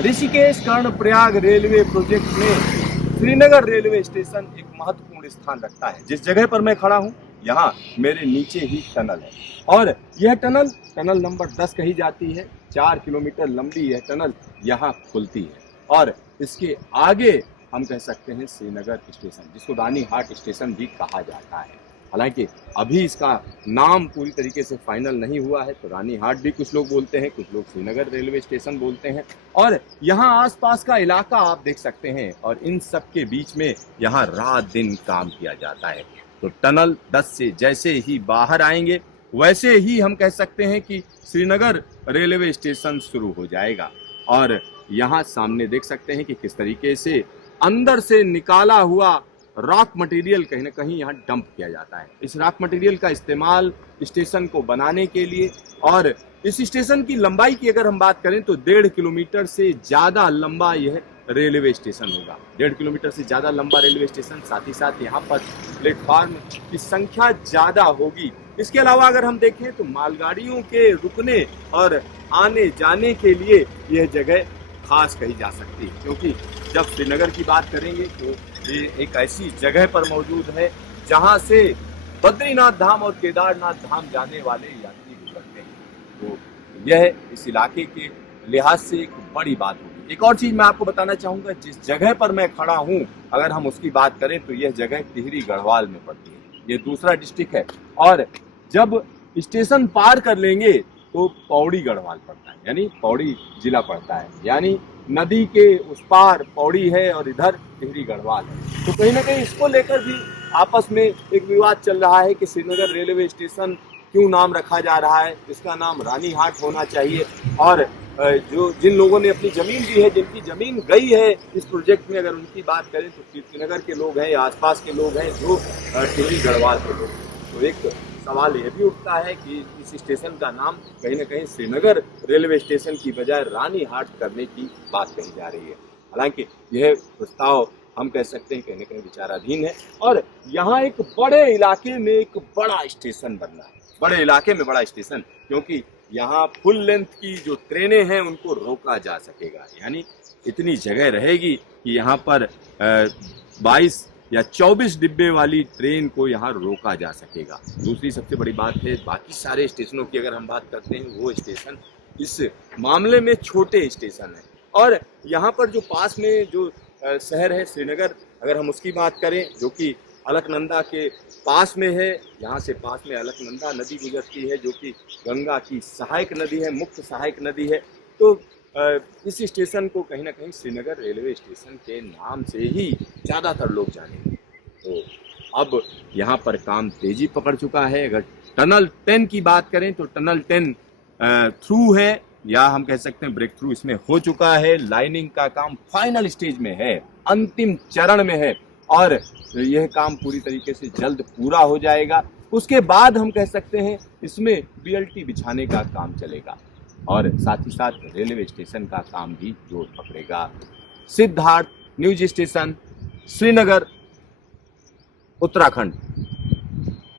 Rishikesh Karnaprayag railway project में Srinagar railway station एक महत्वपूर्ण स्थान रखता है। जिस जगह पर मैं खड़ा हूँ यहाँ मेरे नीचे ही टनल है और यह टनल नंबर 10 कही जाती है। 4 किलोमीटर लंबी यह टनल यहाँ खुलती है और इसके आगे हम कह सकते हैं श्रीनगर स्टेशन, जिसको रानी हाट स्टेशन भी कहा जाता है। हालांकि अभी इसका नाम पूरी तरीके से फाइनल नहीं हुआ है, तो रानी हाट भी कुछ लोग बोलते हैं, कुछ लोग श्रीनगर रेलवे स्टेशन बोलते हैं। और यहाँ आसपास का इलाका आप देख सकते हैं और इन सब के बीच में यहाँ रात दिन काम किया जाता है। तो टनल 10 से जैसे ही बाहर आएंगे वैसे ही हम कह सकते हैं कि श्रीनगर रेलवे स्टेशन शुरू हो जाएगा। और यहाँ सामने देख सकते हैं कि किस तरीके से अंदर से निकाला हुआ रॉक मटेरियल कहीं ना कहीं यहाँ डंप किया जाता है। इस रॉक मटेरियल का इस्तेमाल स्टेशन को बनाने के लिए, और इस स्टेशन की लंबाई की अगर हम बात करें तो 1.5 किलोमीटर से ज़्यादा लंबा यह रेलवे स्टेशन होगा। 1.5 किलोमीटर से ज़्यादा लंबा रेलवे स्टेशन, साथ ही साथ यहाँ पर प्लेटफार्म की संख्या ज़्यादा होगी। इसके अलावा अगर हम देखें तो मालगाड़ियों के रुकने और आने जाने के लिए यह जगह खास कही जा सकती है, क्योंकि जब श्रीनगर की बात करेंगे तो ये एक ऐसी जगह पर मौजूद है जहां से बद्रीनाथ धाम और केदारनाथ धाम जाने वाले यात्री गुजरते हैं। तो यह इस इलाके के लिहाज से एक बड़ी बात होगी। एक और चीज मैं आपको बताना चाहूंगा, जिस जगह पर मैं खड़ा हूं अगर हम उसकी बात करें तो यह जगह टिहरी गढ़वाल में पड़ती है। ये दूसरा डिस्ट्रिक्ट है और जब स्टेशन पार कर लेंगे तो पौड़ी गढ़वाल पड़ता है, यानी पौड़ी जिला पड़ता है, यानी नदी के उस पार पौड़ी है और इधर टिहरी गढ़वाल है। तो कहीं ना कहीं इसको लेकर भी आपस में एक विवाद चल रहा है कि श्रीनगर रेलवे स्टेशन क्यों नाम रखा जा रहा है, इसका नाम रानी हाट होना चाहिए। और जो जिन लोगों ने अपनी जमीन दी है, जिनकी जमीन गई है इस प्रोजेक्ट में, अगर उनकी बात करें तो श्रीनगर के लोग हैं या आसपास के लोग हैं जो टिहरी गढ़वाल के लोग हैं। तो एक सवाल यह भी उठता है कि इस स्टेशन का नाम कहीं ना कहीं श्रीनगर रेलवे स्टेशन की बजाय रानी हाट करने की बात कही जा रही है। हालांकि यह प्रस्ताव हम कह सकते हैं कहीं ना कहीं विचाराधीन है और यहाँ एक बड़े इलाके में एक बड़ा स्टेशन बनना है। बड़े इलाके में बड़ा स्टेशन, क्योंकि यहाँ फुल लेंथ की जो ट्रेनें हैं उनको रोका जा सकेगा, यानी इतनी जगह रहेगी कि यहाँ पर 22 या 24 डिब्बे वाली ट्रेन को यहाँ रोका जा सकेगा। दूसरी सबसे बड़ी बात है, बाकी सारे स्टेशनों की अगर हम बात करते हैं वो स्टेशन इस मामले में छोटे स्टेशन हैं। और यहाँ पर जो पास में जो शहर है श्रीनगर, अगर हम उसकी बात करें जो कि अलकनंदा के पास में है, यहाँ से पास में अलकनंदा नदी गुजरती है जो कि गंगा की सहायक नदी है, मुख्य सहायक नदी है। तो इस स्टेशन को कहीं ना कहीं श्रीनगर रेलवे स्टेशन के नाम से ही ज़्यादातर लोग जानेंगे। तो अब यहाँ पर काम तेजी पकड़ चुका है। अगर टनल 10 की बात करें तो टनल 10 थ्रू है, या हम कह सकते हैं ब्रेक थ्रू इसमें हो चुका है। लाइनिंग का काम फाइनल स्टेज में है, अंतिम चरण में है और यह काम पूरी तरीके से जल्द पूरा हो जाएगा। उसके बाद हम कह सकते हैं इसमें BLT बिछाने का काम चलेगा और साथ ही साथ रेलवे स्टेशन का काम भी जोर पकड़ेगा। Siddharth news station, Srinagar, Uttarakhand.